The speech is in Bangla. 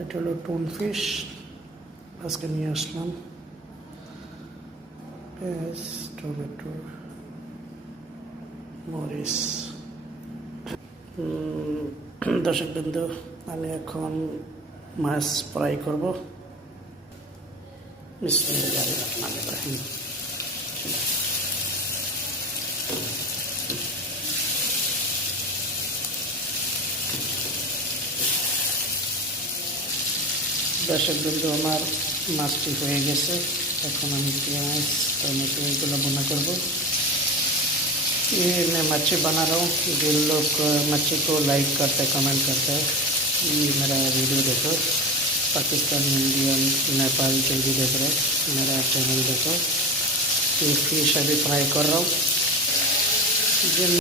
এটা হলো টুন ফিশ, আজকে নিয়ে আসলাম। পেঁয়াজ, টমেটো, মরিচ। দর্শকবৃন্দ, আমি এখন মাছ ফ্রাই করব। বিসমিল্লাহির রহমানির রহিম। দর্শকবৃন্দ, আমার মাছটি হয়ে গেছে। এখন আমি পেঁয়াজ, टमाटो एगुलो बना करब। ये मैं मच्छी बना रहा हूँ। जिन लोग मच्छी को लाइक करते हैं, कमेंट करते हैं, ये मेरा वीडियो देखो। पाकिस्तान, इंडियन, नेपाल के भी देख रहे मेरा चैनल देखो। ये फिश अभी फ्राई कर रहा हूँ। जिन